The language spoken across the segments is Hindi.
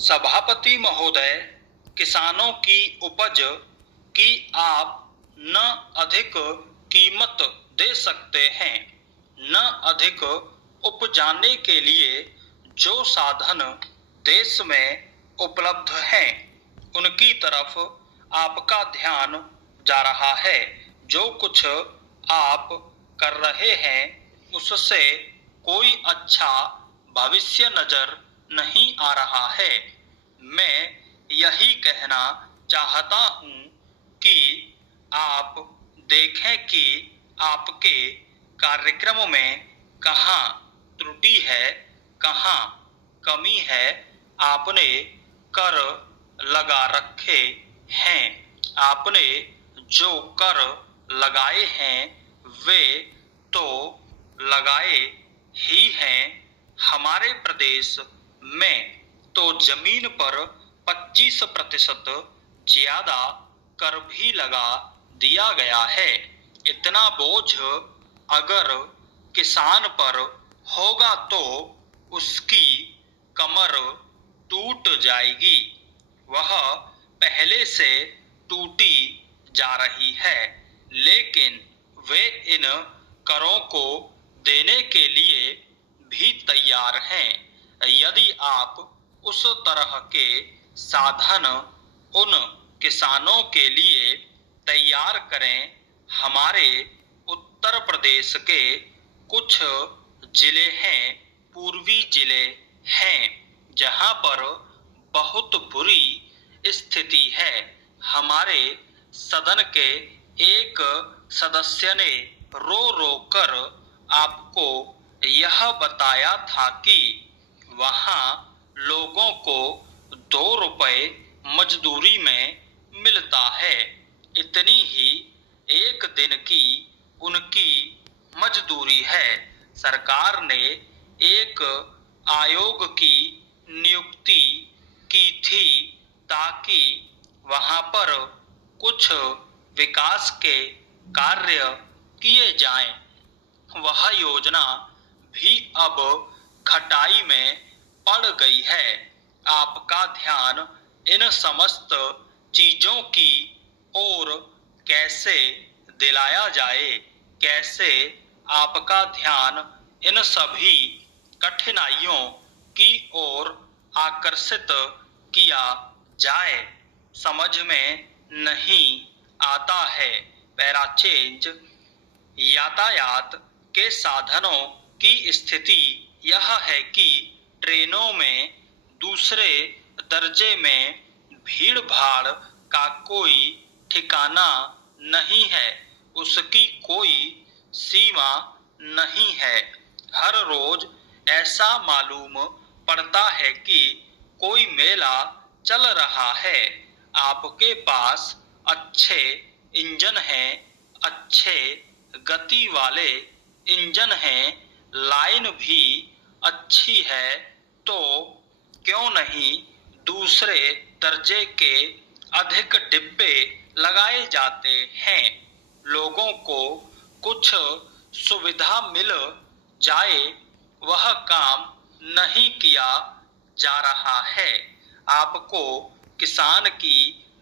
सभापति महोदय, किसानों की उपज की आप न अधिक कीमत दे सकते हैं, न अधिक उपजाने के लिए जो साधन देश में उपलब्ध हैं, उनकी तरफ आपका ध्यान जा रहा है। जो कुछ आप कर रहे हैं उससे कोई अच्छा भविष्य नजर नहीं आ रहा है। मैं यही कहना चाहता हूं कि आप देखें कि आपके कार्यक्रम में कहाँ त्रुटि है, कहाँ कमी है। आपने कर लगा रखे हैं, आपने जो कर लगाए हैं वे तो लगाए ही हैं। हमारे प्रदेश में तो जमीन पर 25% ज्यादा कर भी लगा दिया गया है। इतना बोझ अगर किसान पर होगा तो उसकी कमर टूट जाएगी। वह पहले से टूटी जा रही है, लेकिन वे इन करों को देने के लिए भी तैयार हैं। यदि आप उस तरह के साधन उन किसानों के लिए तैयार करें। हमारे उत्तर प्रदेश के कुछ जिले हैं, पूर्वी जिले हैं, जहां पर बहुत बुरी स्थिति है। हमारे सदन के एक सदस्य ने रो रो कर आपको यह बताया था कि वहां लोगों को 2 रुपए मजदूरी में मिलता है। इतनी ही एक दिन की उनकी मजदूरी है। सरकार ने एक आयोग की नियुक्ति की थी ताकि वहां पर कुछ विकास के कार्य किए जाएं। वह योजना भी अब खटाई में पड़ गई है। आपका ध्यान इन समस्त चीजों की ओर कैसे दिलाया जाए, कैसे आपका ध्यान इन सभी कठिनाइयों की ओर आकर्षित किया जाए, समझ में नहीं आता है। Para change. यातायात के साधनों की स्थिति यह है कि ट्रेनों में दूसरे दर्जे में भीड़ भाड़ का कोई ठिकाना नहीं है, उसकी कोई सीमा नहीं है। हर रोज ऐसा मालूम पड़ता है कि कोई मेला चल रहा है। आपके पास अच्छे इंजन हैं, अच्छे गति वाले इंजन हैं, लाइन भी अच्छी है, तो क्यों नहीं दूसरे दर्जे के अधिक डिब्बे लगाए जाते हैं। लोगों को कुछ सुविधा मिल जाए, वह काम नहीं किया जा रहा है। आपको किसान की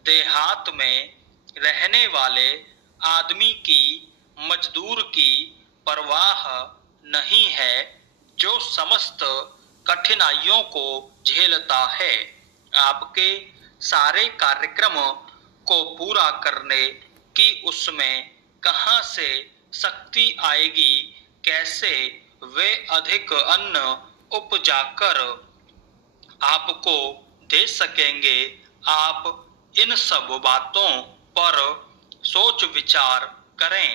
देहात में रहने वाले आदमी की, मजदूर की परवाह नहीं है, जो समस्त कठिनाइयों को झेलता है। आपके सारे कार्यक्रम को पूरा करने की उसमें कहां से शक्ति आएगी, कैसे वे अधिक अन्न उपजाकर आपको दे सकेंगे। आप इन सब बातों पर सोच विचार करें।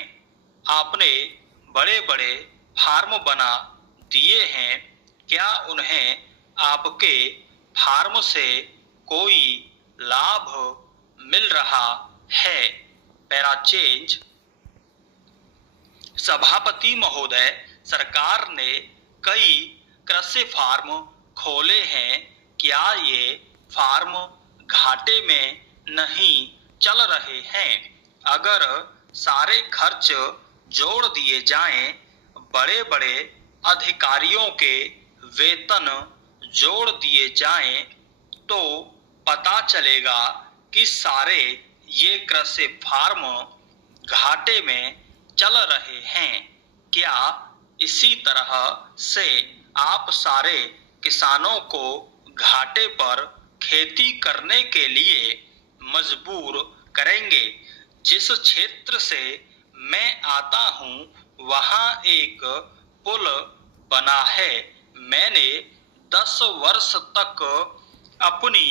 आपने बड़े बड़े फार्म बना दिए हैं, क्या उन्हें आपके फार्म से कोई लाभ मिल रहा है। Para change. सभापति महोदय, सरकार ने कई कृषि फार्म खोले हैं, क्या ये फार्म घाटे में नहीं चल रहे हैं। अगर सारे खर्च जोड़ दिए जाएं, बड़े बड़े अधिकारियों के वेतन जोड़ दिए जाएं, तो पता चलेगा कि सारे ये कृषि फार्म घाटे में चल रहे हैं। क्या इसी तरह से आप सारे किसानों को घाटे पर खेती करने के लिए मजबूर करेंगे? जिस क्षेत्र से मैं आता हूं वहां एक पुल बना है। मैंने 10 वर्ष तक अपनी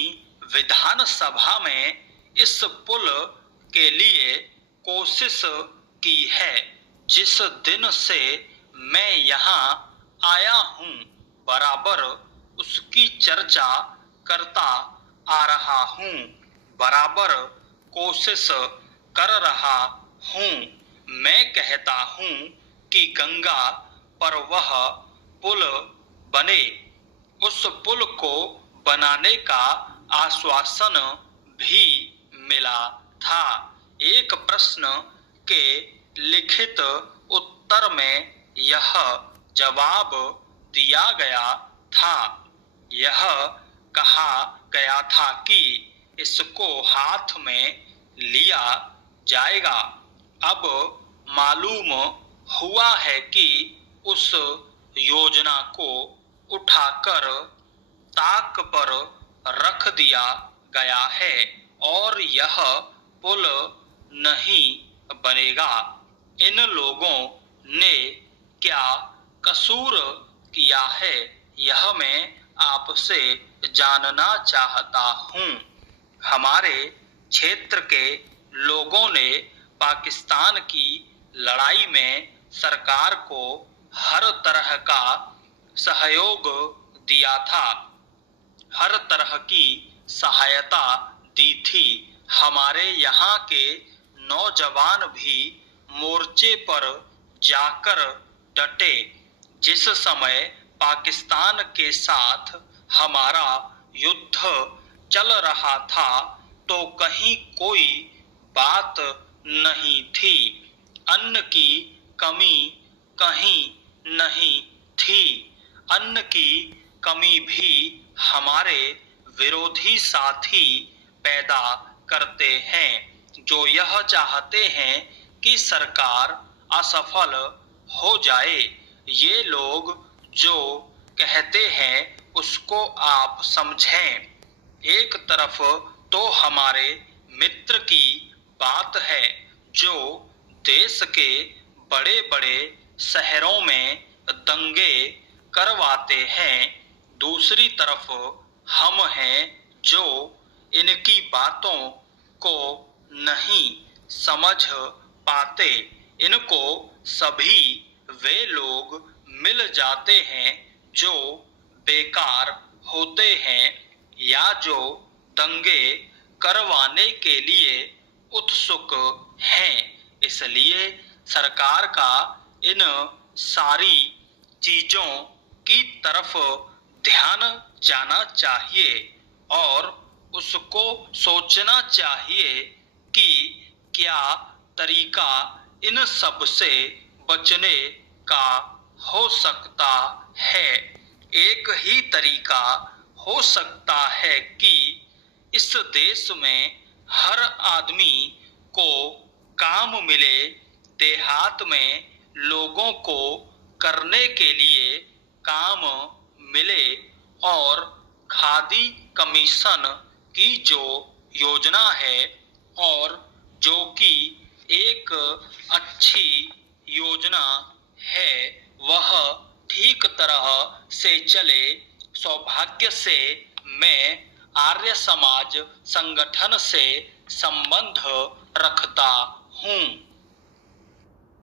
विधानसभा में इस पुल के लिए कोशिश की है। जिस दिन से मैं यहाँ आया हूँ बराबर उसकी चर्चा करता आ रहा हूँ, बराबर कोशिश कर रहा हूँ। मैं कहता हूँ कि गंगा पर वह पुल बने। उस पुल को बनाने का आश्वासन भी मिला था। एक प्रश्न के लिखित उत्तर में यह जवाब दिया गया था। यह कहा गया था कि इसको हाथ में लिया जाएगा। अब मालूम हुआ है कि उस योजना को उठाकर ताक पर रख दिया गया है और यह पुल नहीं बनेगा। इन लोगों ने क्या कसूर किया है, यह मैं आपसे जानना चाहता हूँ। हमारे क्षेत्र के लोगों ने पाकिस्तान की लड़ाई में सरकार को हर तरह का सहयोग दिया था, हर तरह की सहायता दी थी। हमारे यहाँ के नौजवान भी मोर्चे पर जाकर डटे। जिस समय पाकिस्तान के साथ हमारा युद्ध चल रहा था तो कहीं कोई बात नहीं थी, अन्न की कमी कहीं नहीं थी। अन्न की कमी भी हमारे विरोधी साथी पैदा करते हैं जो यह चाहते हैं कि सरकार असफल हो जाए। ये लोग जो कहते हैं उसको आप समझें। एक तरफ तो हमारे मित्र की बात है जो देश के बड़े बड़े शहरों में दंगे करवाते हैं, दूसरी तरफ हम हैं जो इनकी बातों को नहीं समझ पाते। इनको सभी वे लोग मिल जाते हैं जो बेकार होते हैं या जो दंगे करवाने के लिए उत्सुक हैं। इसलिए सरकार का इन सारी चीजों की तरफ ध्यान जाना चाहिए और उसको सोचना चाहिए कि क्या तरीका इन सब से बचने का हो सकता है। एक ही तरीका हो सकता है कि इस देश में हर आदमी को काम मिले, देहात में लोगों को करने के लिए काम मिले और खादी कमीशन की जो योजना है और जो कि एक अच्छी योजना है वह ठीक तरह से चले। सौभाग्य से मैं आर्य समाज संगठन से संबंध रखता हूँ।